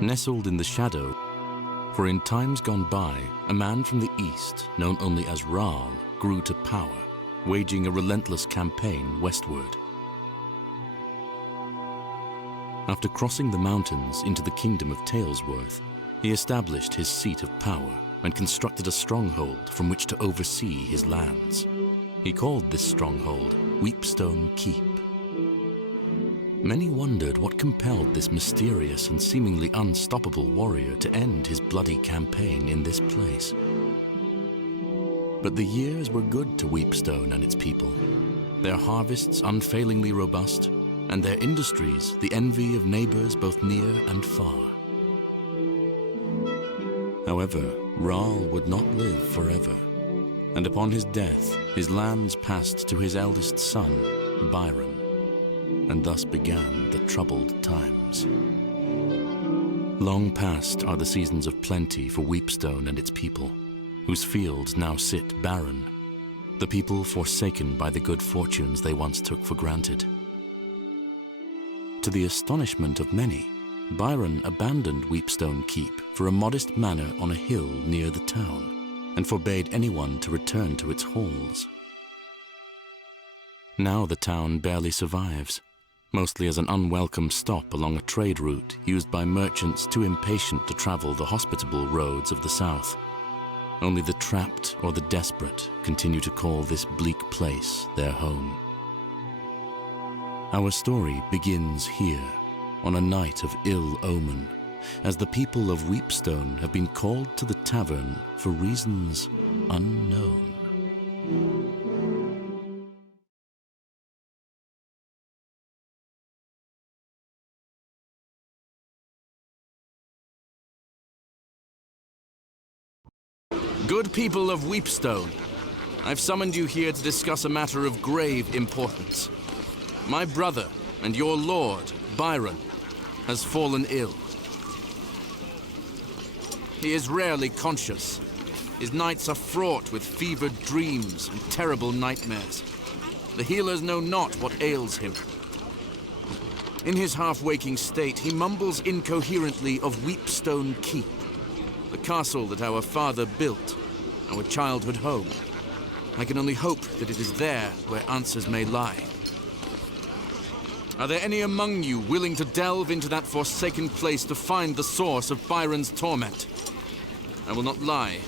nestled in the shadow. For in times gone by, a man from the east, known only as Raal, grew to power, waging a relentless campaign westward. After crossing the mountains into the kingdom of Talesworth, he established his seat of power and constructed a stronghold from which to oversee his lands. He called this stronghold Weepstone Keep. Many wondered what compelled this mysterious and seemingly unstoppable warrior to end his bloody campaign in this place. But the years were good to Weepstone and its people, their harvests unfailingly robust, and their industries the envy of neighbors both near and far. However, Raal would not live forever, and upon his death, his lands passed to his eldest son, Byron, and thus began the troubled times. Long past are the seasons of plenty for Weepstone and its people, whose fields now sit barren, the people forsaken by the good fortunes they once took for granted. To the astonishment of many, Byron abandoned Weepstone Keep for a modest manor on a hill near the town, and forbade anyone to return to its halls. Now the town barely survives, mostly as an unwelcome stop along a trade route used by merchants too impatient to travel the hospitable roads of the south. Only the trapped or the desperate continue to call this bleak place their home. Our story begins here, on a night of ill omen, as the people of Weepstone have been called to the tavern for reasons unknown. Good people of Weepstone, I've summoned you here to discuss a matter of grave importance. My brother and your lord, Byron, has fallen ill. He is rarely conscious. His nights are fraught with fevered dreams and terrible nightmares. The healers know not what ails him. In his half-waking state, he mumbles incoherently of Weepstone Keep, the castle that our father built, our childhood home. I can only hope that it is there where answers may lie. Are there any among you willing to delve into that forsaken place to find the source of Byron's torment? I will not lie,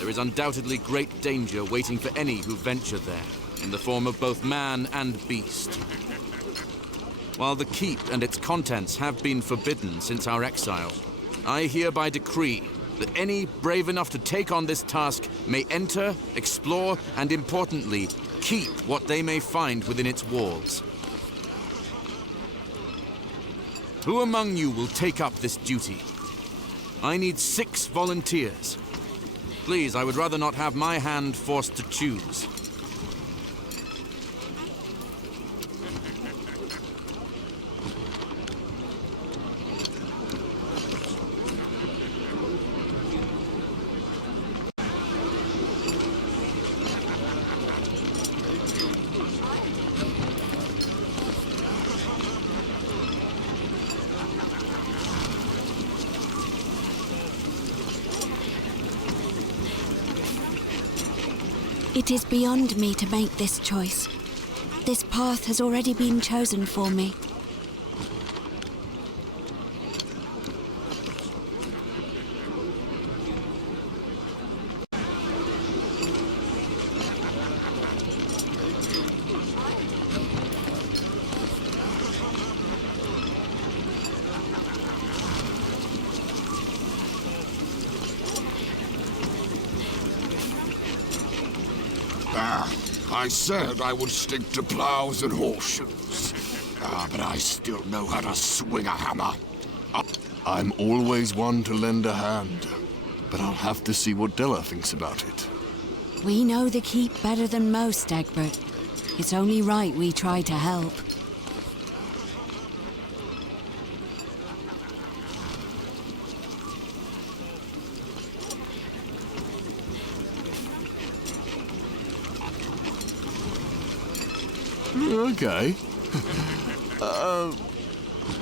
there is undoubtedly great danger waiting for any who venture there, in the form of both man and beast. While the keep and its contents have been forbidden since our exile, I hereby decree that any brave enough to take on this task may enter, explore, and importantly, keep what they may find within its walls. Who among you will take up this duty? I need 6 volunteers. Please, I would rather not have my hand forced to choose. It is beyond me to make this choice. This path has already been chosen for me. I said I would stick to plows and horseshoes. But I still know how to swing a hammer. I'm always one to lend a hand, but I'll have to see what Della thinks about it. We know the keep better than most, Egbert. It's only right we try to help. Okay.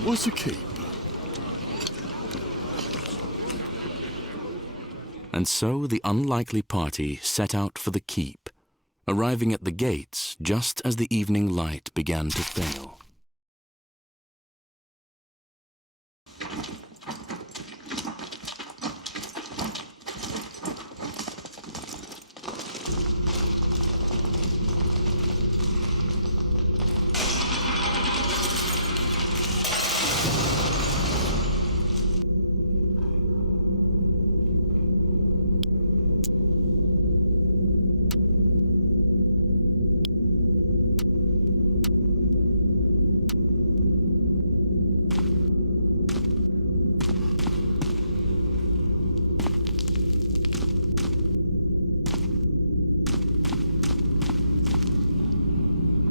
What's a keep? And so the unlikely party set out for the keep, arriving at the gates just as the evening light began to fail.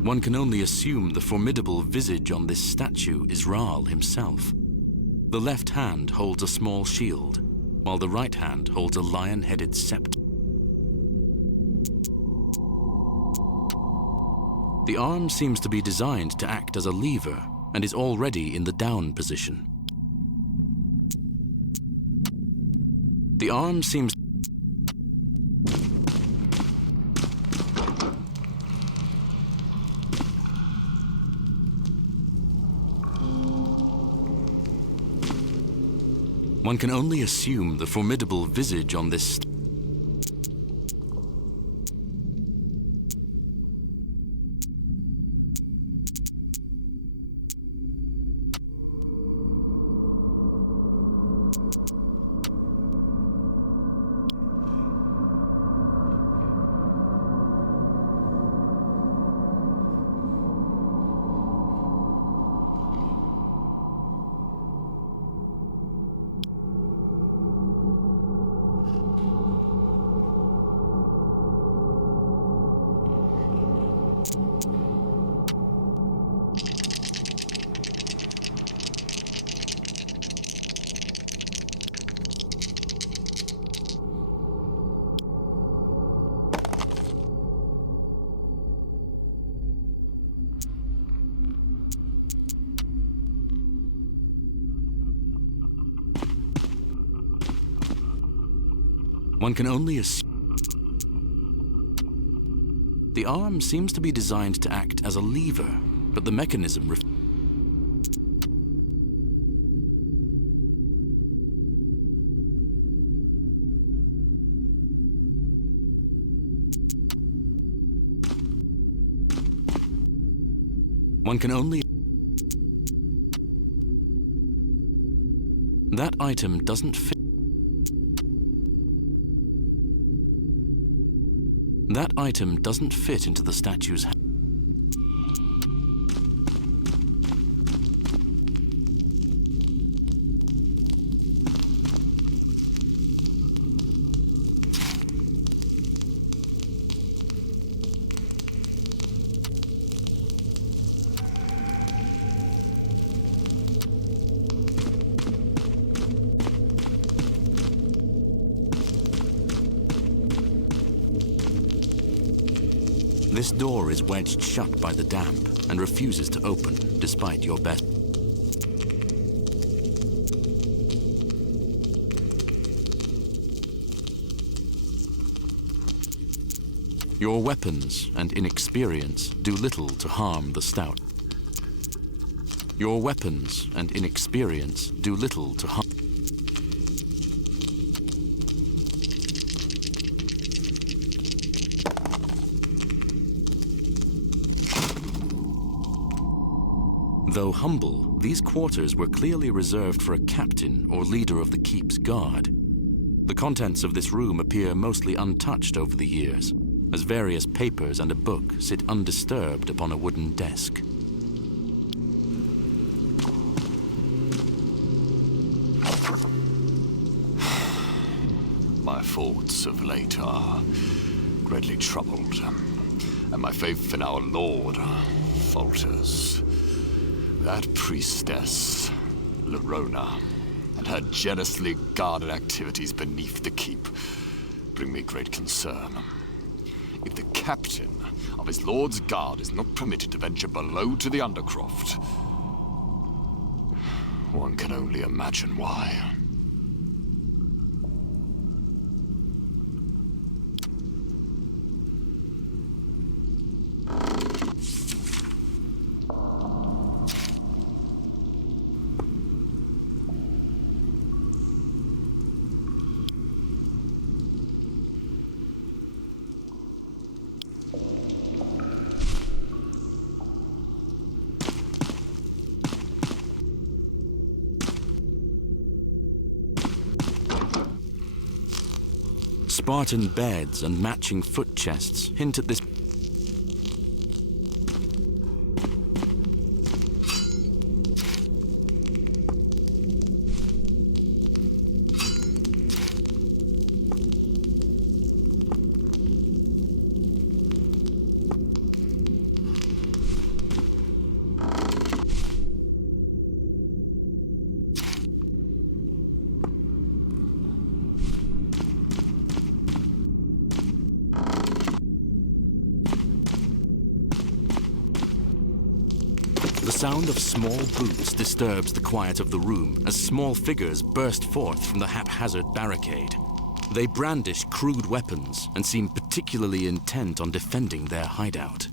One can only assume the formidable visage on this statue is Raal himself. The left hand holds a small shield, while the right hand holds a lion-headed scepter. The arm seems to be designed to act as a lever and is already in the down position. The arm seems One can only assume the formidable visage on this One can only assume. The arm seems to be designed to act as a lever, but the mechanism One can only. That item doesn't fit. That item doesn't fit into the statue's hand. This door is wedged shut by the damp and refuses to open, despite your best. Your weapons and inexperience do little to harm the stout. Your weapons and inexperience do little to harm. Though humble, these quarters were clearly reserved for a captain or leader of the keep's guard. The contents of this room appear mostly untouched over the years, as various papers and a book sit undisturbed upon a wooden desk. My thoughts of late are greatly troubled, and my faith in our Lord falters. That priestess, Lerona, and her jealously guarded activities beneath the keep bring me great concern. If the captain of his lord's guard is not permitted to venture below to the Undercroft, one can only imagine why. Spartan beds and matching foot chests hint at this. The sound of small boots disturbs the quiet of the room as small figures burst forth from the haphazard barricade. They brandish crude weapons and seem particularly intent on defending their hideout.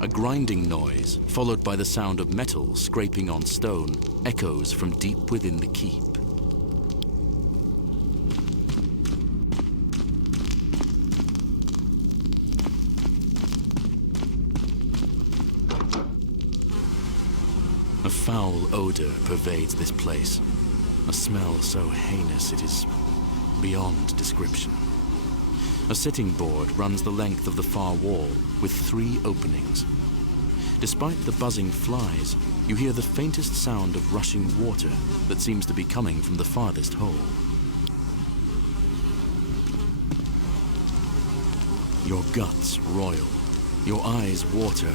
A grinding noise, followed by the sound of metal scraping on stone, echoes from deep within the keep. A foul odor pervades this place, a smell so heinous it is beyond description. A sitting board runs the length of the far wall with 3 openings. Despite the buzzing flies, you hear the faintest sound of rushing water that seems to be coming from the farthest hole. Your guts roil, your eyes water.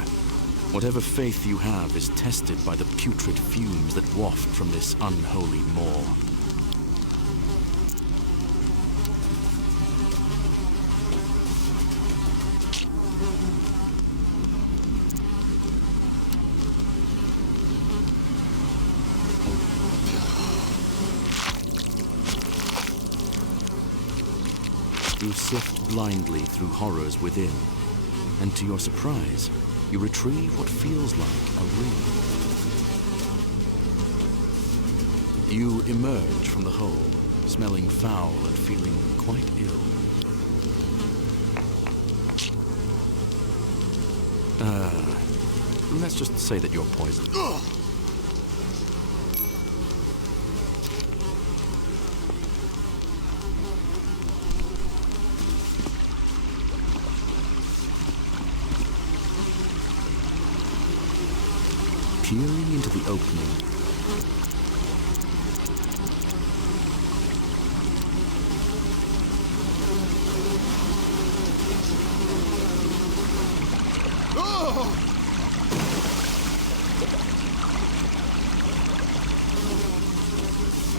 Whatever faith you have is tested by the putrid fumes that waft from this unholy maw. You sift blindly through horrors within, and to your surprise, you retrieve what feels like a ring. You emerge from the hole, smelling foul and feeling quite ill. Let's just say that you're poisoned. Peering into the opening,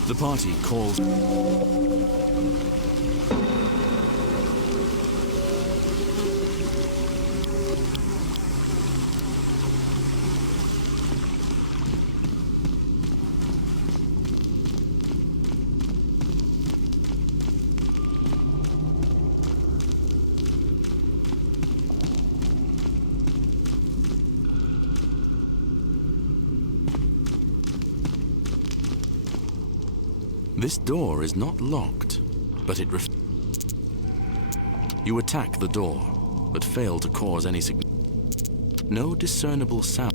the party calls. This door is not locked, but it You attack the door, but fail to cause any no discernible sound.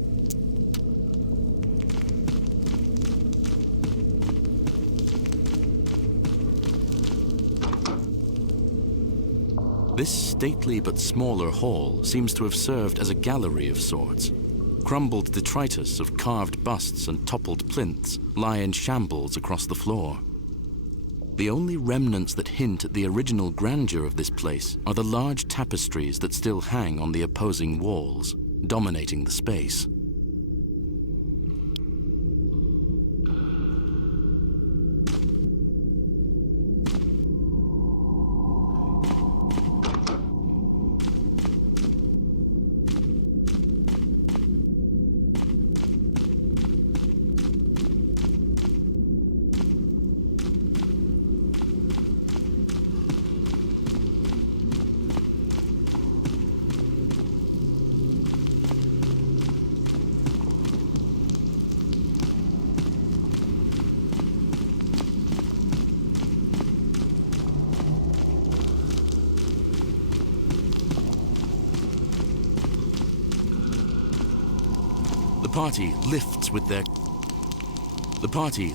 This stately but smaller hall seems to have served as a gallery of sorts. Crumbled detritus of carved busts and toppled plinths lie in shambles across the floor. The only remnants that hint at the original grandeur of this place are the large tapestries that still hang on the opposing walls, dominating the space. The party lifts with their... The party...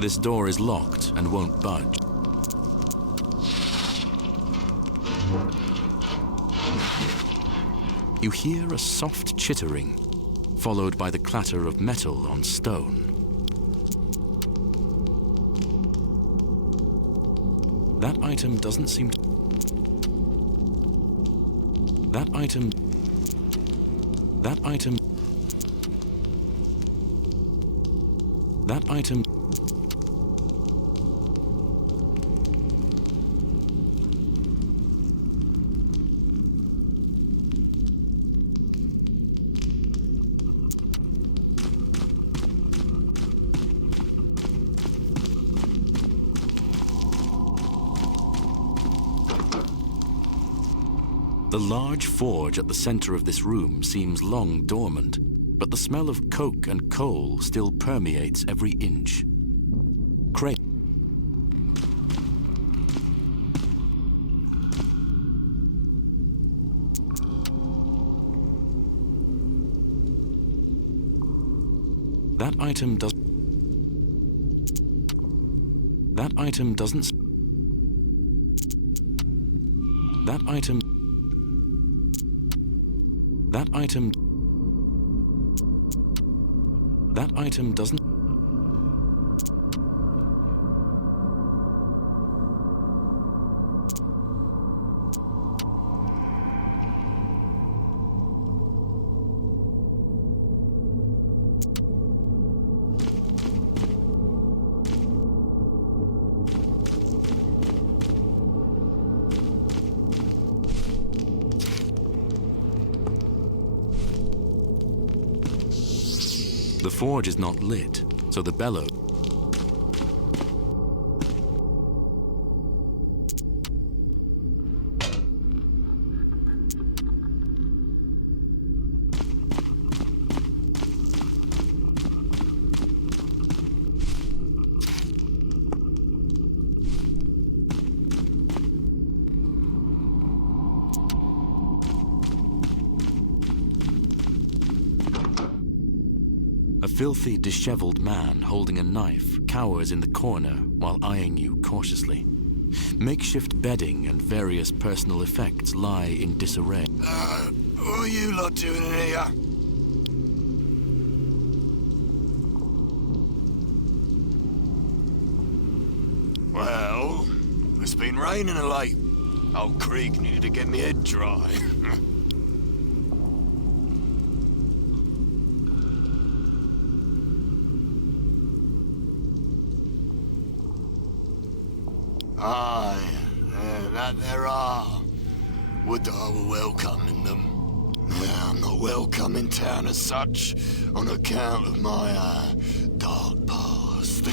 This door is locked and won't budge. You hear a soft chittering, followed by the clatter of metal on stone. That item doesn't seem to... That item... That item... That item... The large forge at the center of this room seems long dormant, but the smell of coke and coal still permeates every inch. That item does... That item doesn't... That item... That item... That item doesn't... The forge is not lit, so the bellows... A filthy, disheveled man holding a knife cowers in the corner while eyeing you cautiously. Makeshift bedding and various personal effects lie in disarray. What are you lot doing in here? Well, it's been raining of late. Old creek needed to get me head dry. Aye, that there are. Would that I were welcome in them. I'm not welcome in town as such, on account of my, dark past.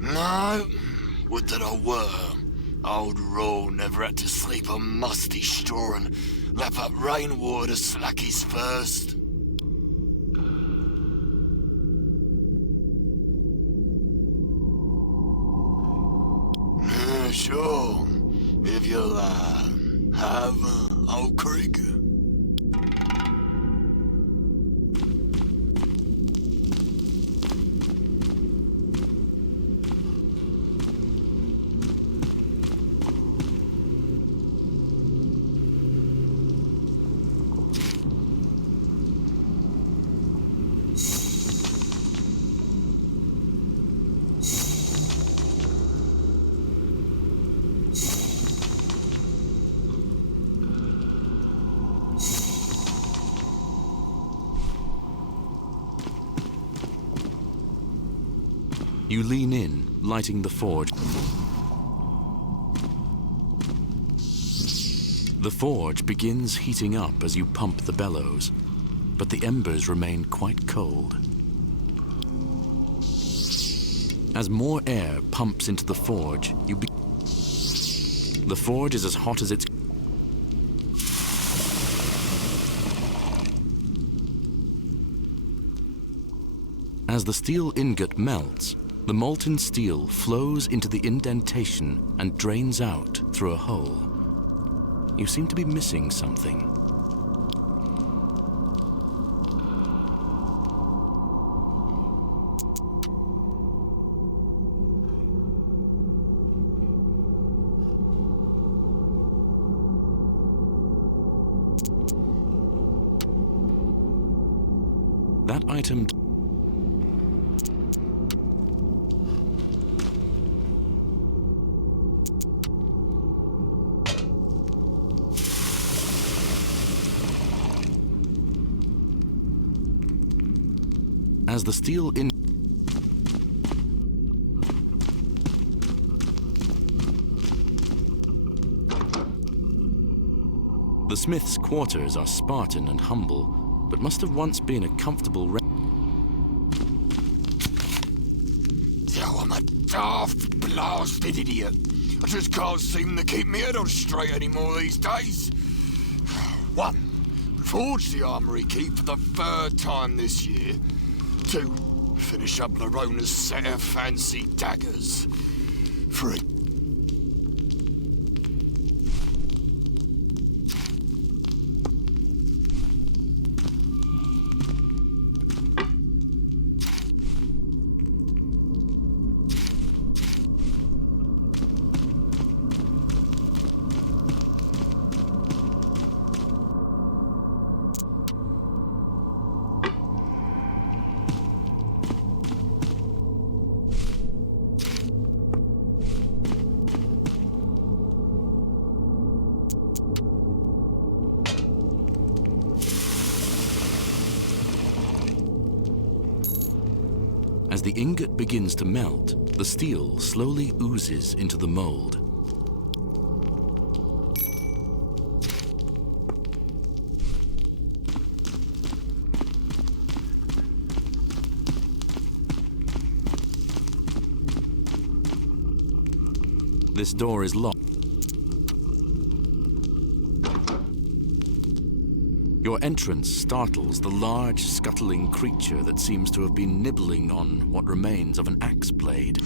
No, would that I were. Old Raw never had to sleep on musty straw and lap up rainwater to slack his thirst. Sure, if you'll, have, Old Creek. You lean in, lighting the forge. The forge begins heating up as you pump the bellows, but the embers remain quite cold. As more air pumps into the forge, the forge is as hot as it's... As the steel ingot melts, the molten steel flows into the indentation and drains out through a hole. You seem to be missing something. That item... As the steel in... The smith's quarters are Spartan and humble, but must have once been a comfortable... Oh, I'm a daft, blasted idiot. I just can't seem to keep my head on straight anymore these days. 1. Forged the armory key for the 3rd time this year. 2. Finish up Larona's set of fancy daggers. 3. As the ingot begins to melt, the steel slowly oozes into the mold. This door is locked. Your entrance startles the large, scuttling creature that seems to have been nibbling on what remains of an axe blade.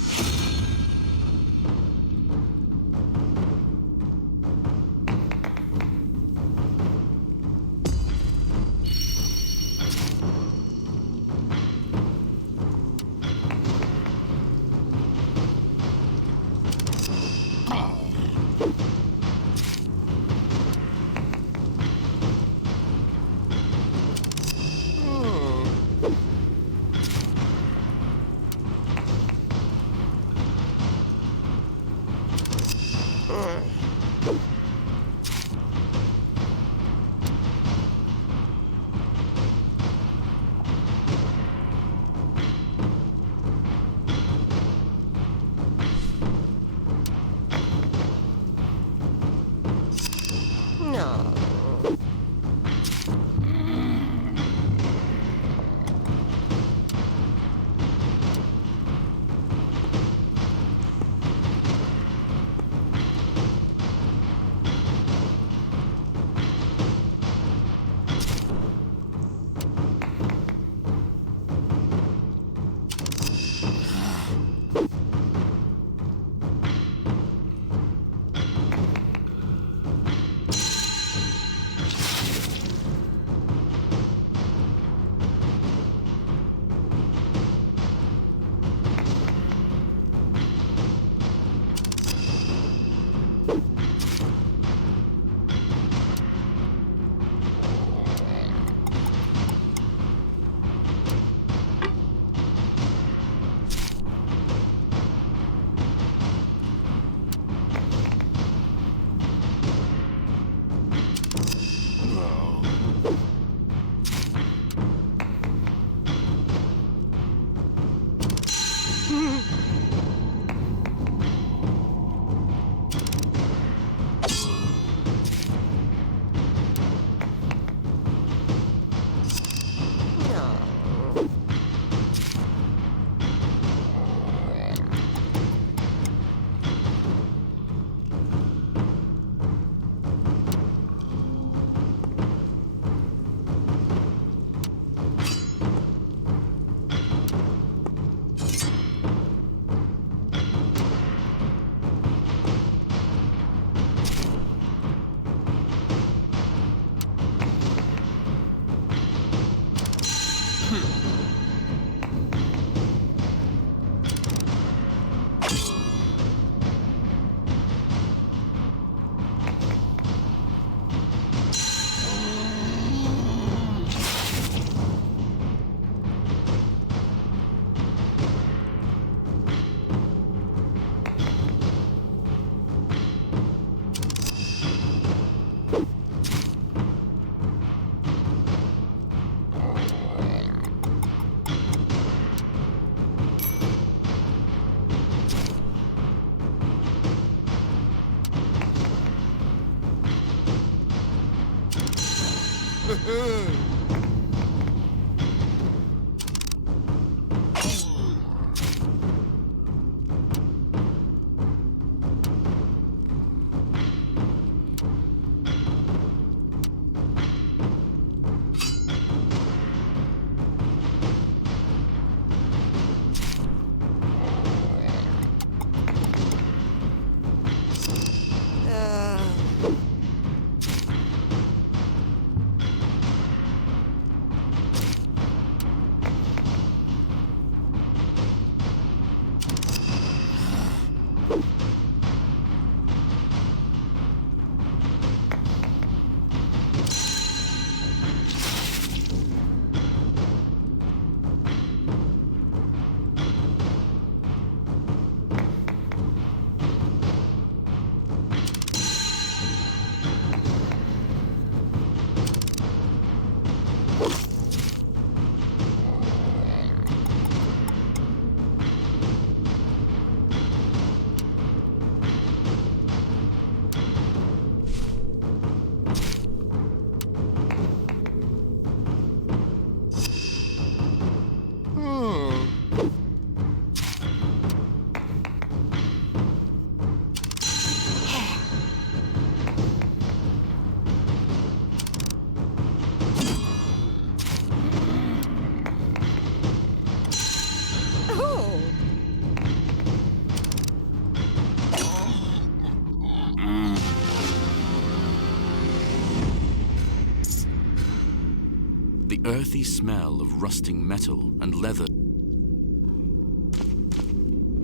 earthy smell of rusting metal and leather.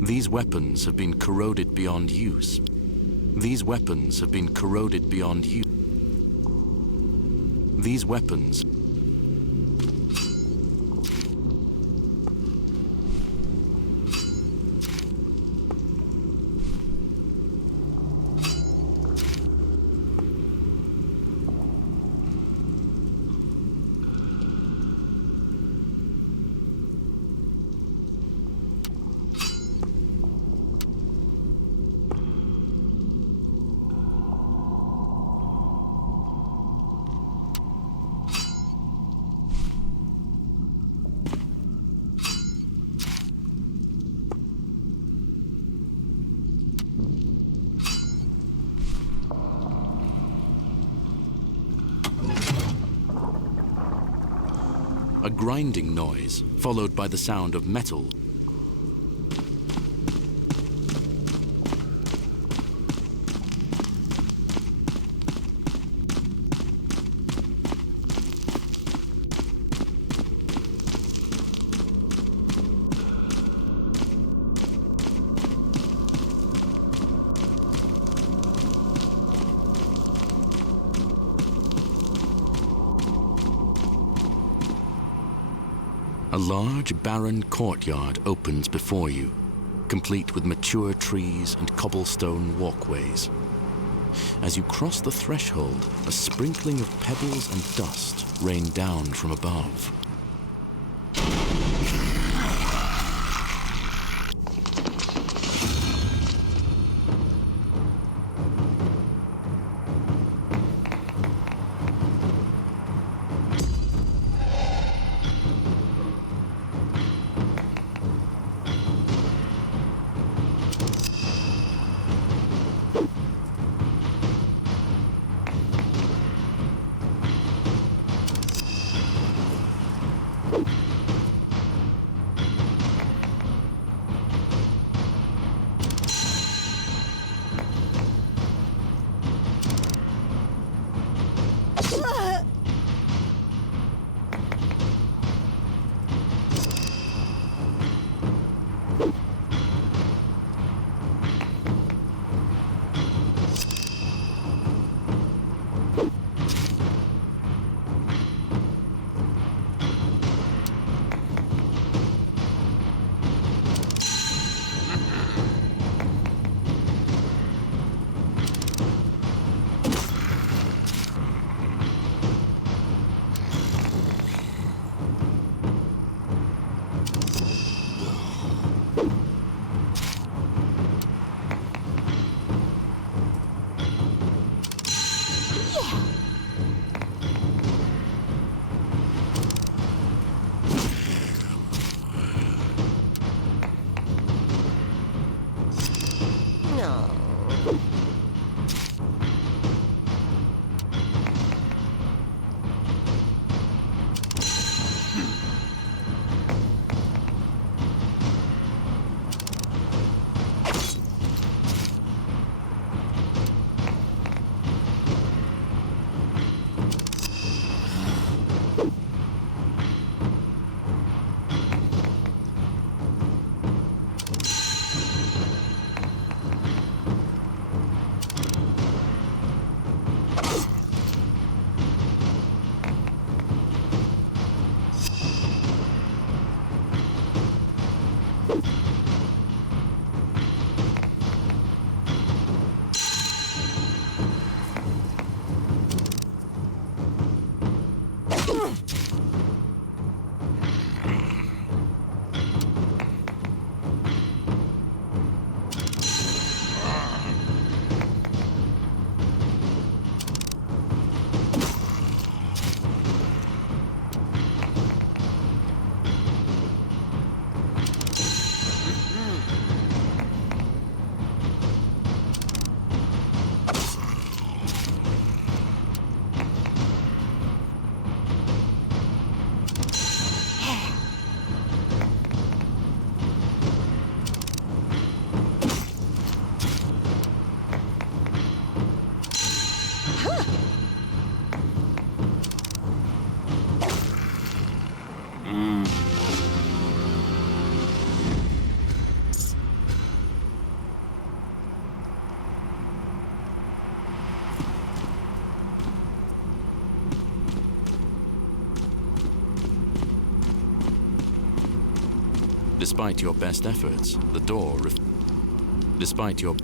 These weapons have been corroded beyond use. These weapons have been corroded beyond use. These weapons. A grinding noise, followed by the sound of metal. A large, barren courtyard opens before you, complete with mature trees and cobblestone walkways. As you cross the threshold, a sprinkling of pebbles and dust rain down from above. Despite your best efforts, the door despite your...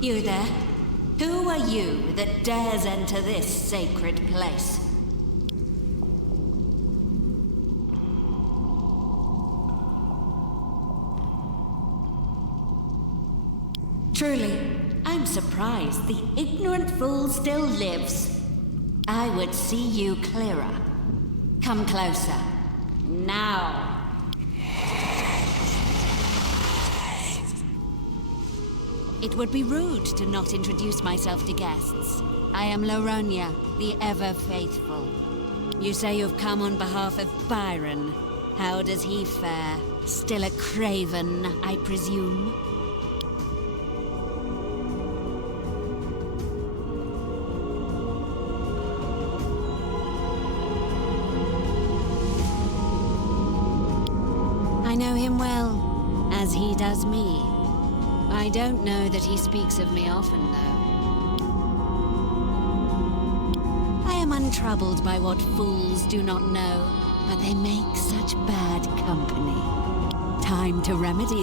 You there? Who are you that dares enter this sacred place? Truly, I'm surprised the ignorant fool still lives. I would see you clearer. Come closer. Now. It would be rude to not introduce myself to guests. I am Laronia, the ever-faithful. You say you've come on behalf of Byron. How does he fare? Still a craven, I presume? I know him well, as he does me. I don't know that he speaks of me often, though. I am untroubled by what fools do not know, but they make such bad company. Time to remedy.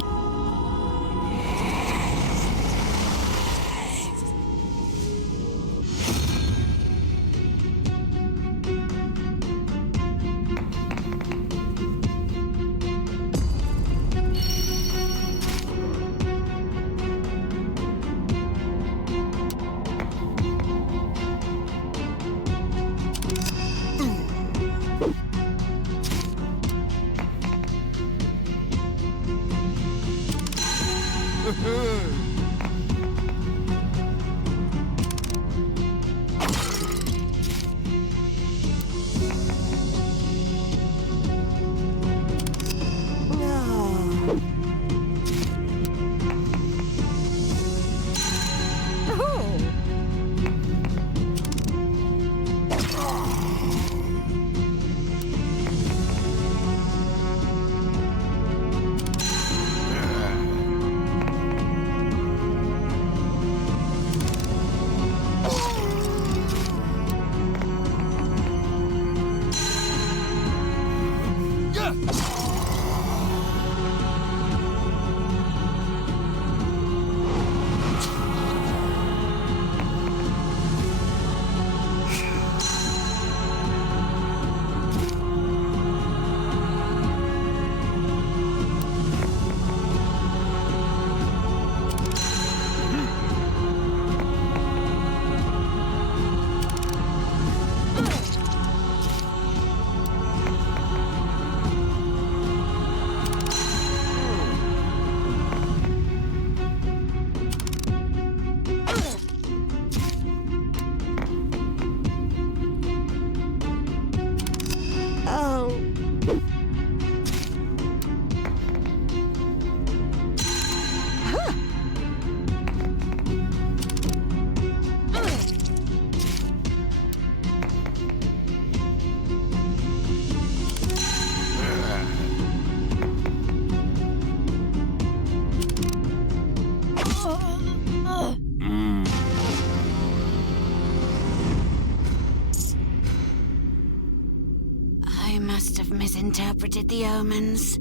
Misinterpreted the omens.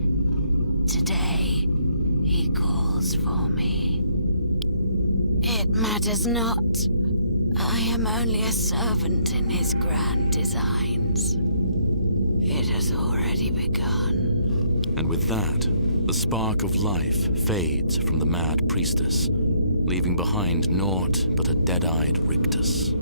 Today, he calls for me. It matters not. I am only a servant in his grand designs. It has already begun. And with that, the spark of life fades from the mad priestess, leaving behind naught but a dead-eyed rictus.